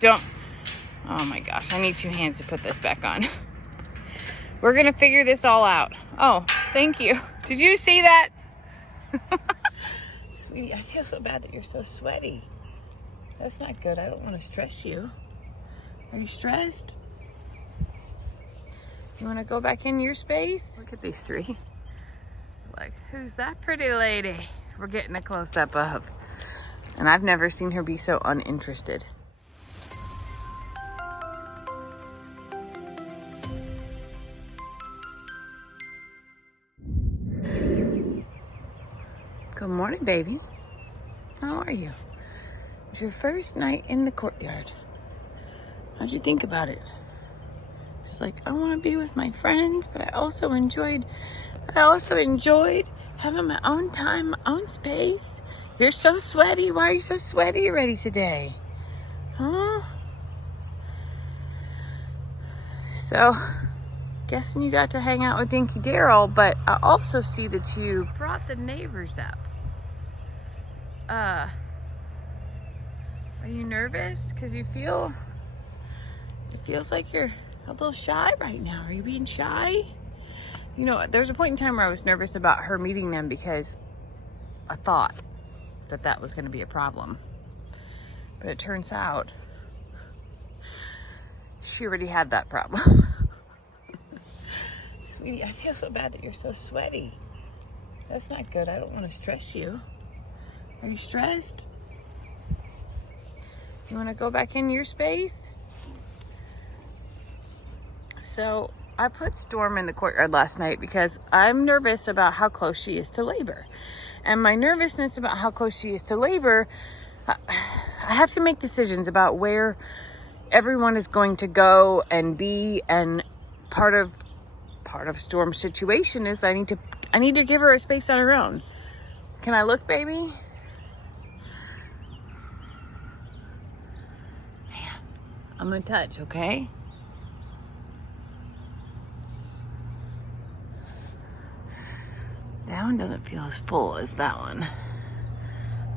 Don't. Oh my gosh, I need 2 hands to put this back on. We're gonna figure this all out. Oh, thank you. Did you see that? Sweetie, I feel so bad that you're so sweaty. That's not good. I don't want to stress you. Are you stressed? You want to go back in your space? Look at these 3. Like, who's that pretty lady we're getting a close-up of? And I've never seen her be so uninterested. Good morning, baby. How are you? It's your first night in the courtyard. How'd you think about it? She's like, I want to be with my friends, but I also enjoyed having my own time, my own space. You're so sweaty. Why are you so sweaty already today? Huh? So, guessing you got to hang out with Dinky Daryl, but I also see that you brought the neighbors up. Are you nervous? Because it feels like you're a little shy right now. Are you being shy? You know, there was a point in time where I was nervous about her meeting them because I thought that was going to be a problem. But it turns out she already had that problem. Sweetie, I feel so bad that you're so sweaty. That's not good. I don't want to stress you. Are you stressed? You want to go back in your space? So I put Storm in the courtyard last night because I'm nervous about how close she is to labor. And my nervousness about how close she is to labor, I have to make decisions about where everyone is going to go and be. And part of Storm's situation is I need to give her a space on her own. Can I look, baby? I'm gonna touch, okay? That one doesn't feel as full as that one,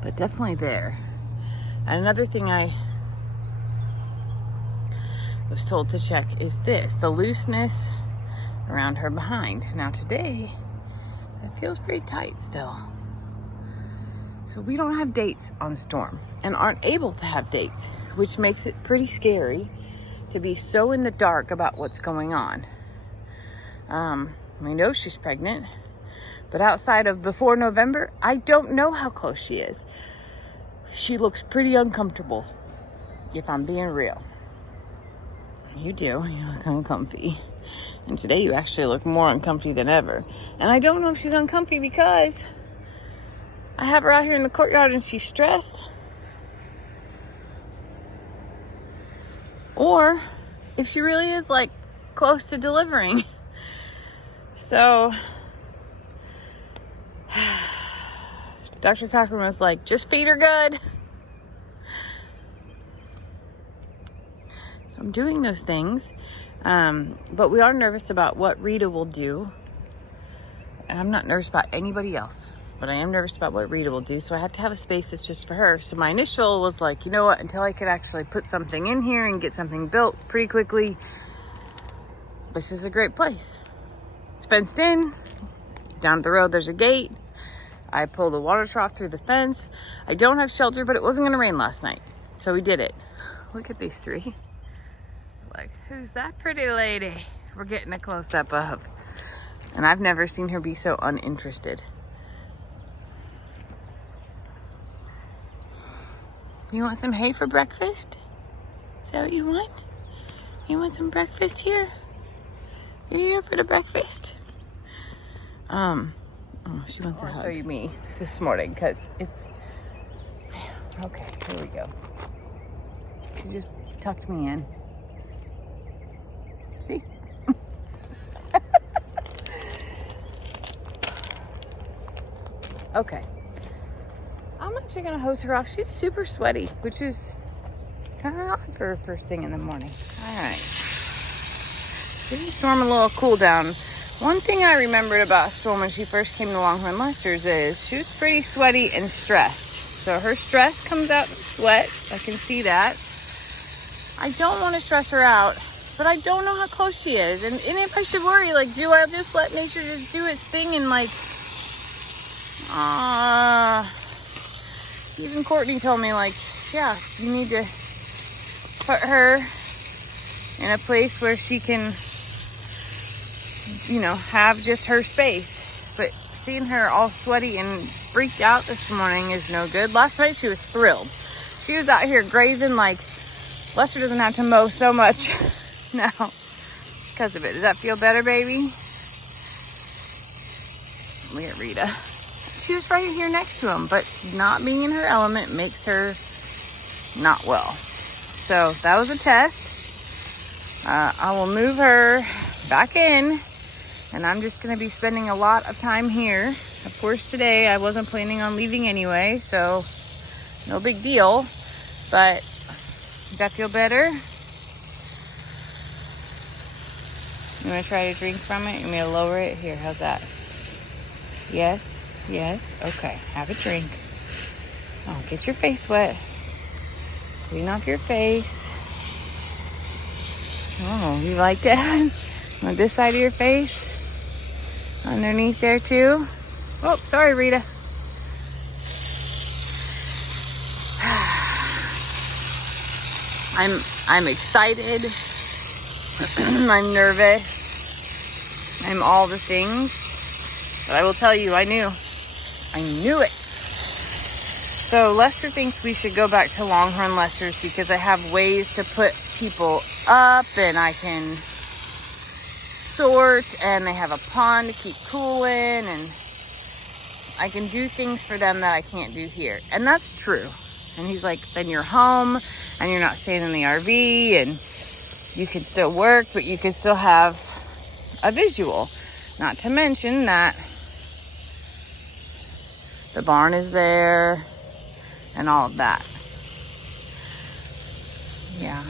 but definitely there. And another thing I was told to check is the looseness around her behind. Now today, that feels pretty tight still. So we don't have dates on Storm and aren't able to have dates, which makes it pretty scary to be so in the dark about what's going on. We know she's pregnant, but outside of before November, I don't know how close she is. She looks pretty uncomfortable, if I'm being real. You do, you look uncomfy. And today you actually look more uncomfy than ever. And I don't know if she's uncomfy because I have her out here in the courtyard and she's stressed. Or if she really is like close to delivering. So Dr. Cochran was like, just feed her good. So I'm doing those things. But we are nervous about what Rita will do. I'm not nervous about anybody else, but I am nervous about what Rita will do. So I have to have a space that's just for her. So my initial was like, you know what, until I could actually put something in here and get something built pretty quickly, this is a great place. It's fenced in. Down the road, there's a gate. I pulled a water trough through the fence. I don't have shelter, but it wasn't going to rain last night. So we did it. Look at these 3. Like, who's that pretty lady we're getting a close-up of? And I've never seen her be so uninterested. You want some hay for breakfast? Is that what you want? You want some breakfast here? You're here for the breakfast? Oh, she wants a hug. I'll show you me this morning because it's... Okay, here we go. She just tucked me in. See? Okay. I'm actually going to hose her off. She's super sweaty, which is kind of odd for her first thing in the morning. All right. Giving Storm a little cool down. One thing I remembered about Storm when she first came to Longhorn Lester's is she was pretty sweaty and stressed. So her stress comes out in sweat. I can see that. I don't want to stress her out, but I don't know how close she is. And if I should worry, like, do I just let nature just do its thing and like, even Courtney told me, like, yeah, you need to put her in a place where she can, you know, have just her space. But seeing her all sweaty and freaked out this morning is no good. Last night she was thrilled. She was out here grazing like Lester doesn't have to mow so much now because of it. Does that feel better, baby? Look at Rita. She was right here next to him, but not being in her element makes her not well. So that was a test. I will move her back in, and I'm just going to be spending a lot of time here. Of course, today I wasn't planning on leaving anyway, so no big deal. But does that feel better? You want to try to drink from it? You want me to lower it? Here, how's that? Yes. Yes, okay, have a drink. Oh, get your face wet. Clean off your face. Oh, you like that? On this side of your face? Underneath there too? Oh, sorry, Rita. I'm excited. I'm nervous. I'm all the things. But I will tell you, I knew it. So Lester thinks we should go back to Longhorn Lester's because I have ways to put people up and I can sort, and they have a pond to keep cool in, and I can do things for them that I can't do here. And that's true. And he's like, then you're home and you're not staying in the RV and you can still work, but you can still have a visual. Not to mention that the barn is there and all of that. Yeah.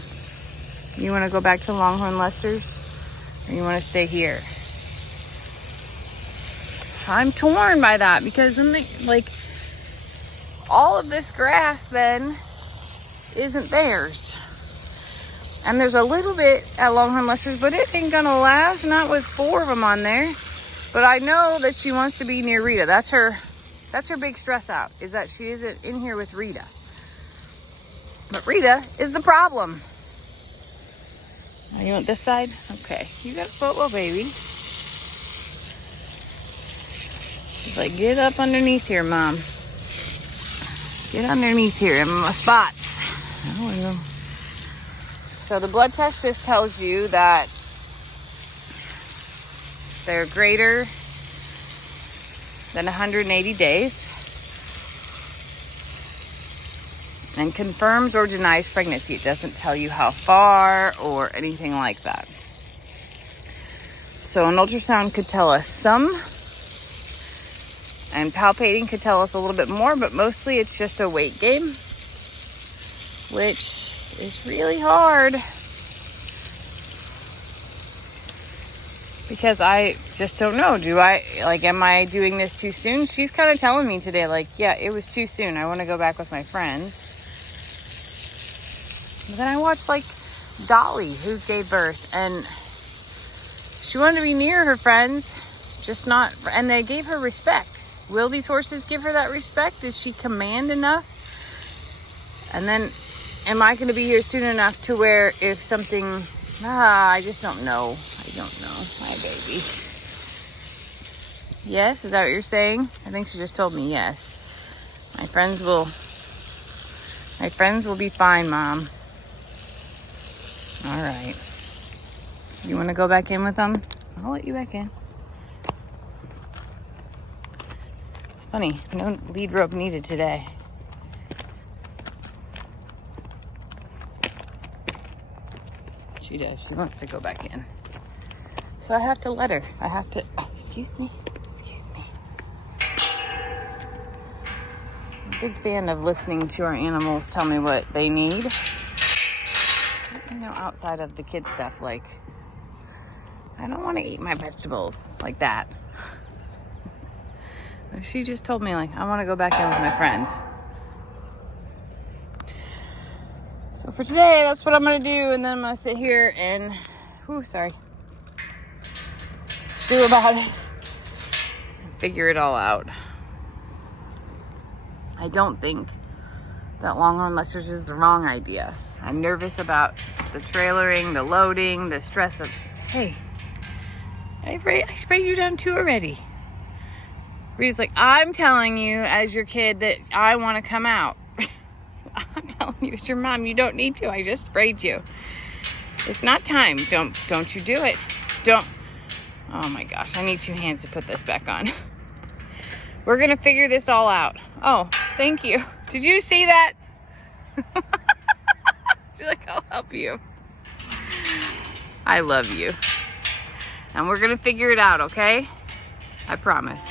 You want to go back to Longhorn Lester's? Or you want to stay here? I'm torn by that because then like all of this grass then isn't theirs. And there's a little bit at Longhorn Lester's, but it ain't gonna last, not with 4 of them on there. But I know that she wants to be near Rita. That's her big stress out, is that she isn't in here with Rita. But Rita is the problem. Oh, you want this side? Okay. You got a football, baby. She's like, get up underneath here, Mom. Get underneath here in my spots. Oh, I know. So the blood test just tells you that they're greater than 180 days and confirms or denies pregnancy. It doesn't tell you how far or anything like that. So an ultrasound could tell us some, and palpating could tell us a little bit more, but mostly it's just a weight game, which is really hard because I just don't know. Am I doing this too soon? She's kind of telling me today, like, yeah, it was too soon. I want to go back with my friends. But then I watched, like, Dolly, who gave birth, and she wanted to be near her friends, just not, and they gave her respect. Will these horses give her that respect? Does she command enough? And then, am I going to be here soon enough to where if something, I just don't know. I don't know. My baby. Yes? Is that what you're saying? I think she just told me yes. My friends will be fine, Mom. All right. You want to go back in with them? I'll let you back in. It's funny. No lead rope needed today. She does. She wants to go back in. So I have to let her. Oh, excuse me. Excuse me. I'm a big fan of listening to our animals tell me what they need. You know, outside of the kid stuff, like, I don't want to eat my vegetables like that. She just told me, like, I want to go back in with my friends. So for today, that's what I'm gonna do, and then I'm gonna sit here and, stew about it and figure it all out. I don't think that Longhorn Lester's is the wrong idea. I'm nervous about the trailering, the loading, the stress of, hey, I sprayed you down 2 already. Rita's like, I'm telling you as your kid that I want to come out. I'm telling you as your mom, you don't need to. I just sprayed you. It's not time. Don't you do it. Don't. Oh my gosh, I need 2 hands to put this back on. We're going to figure this all out. Oh, thank you. Did you see that? I feel like I'll help you. I love you. And we're going to figure it out, okay? I promise.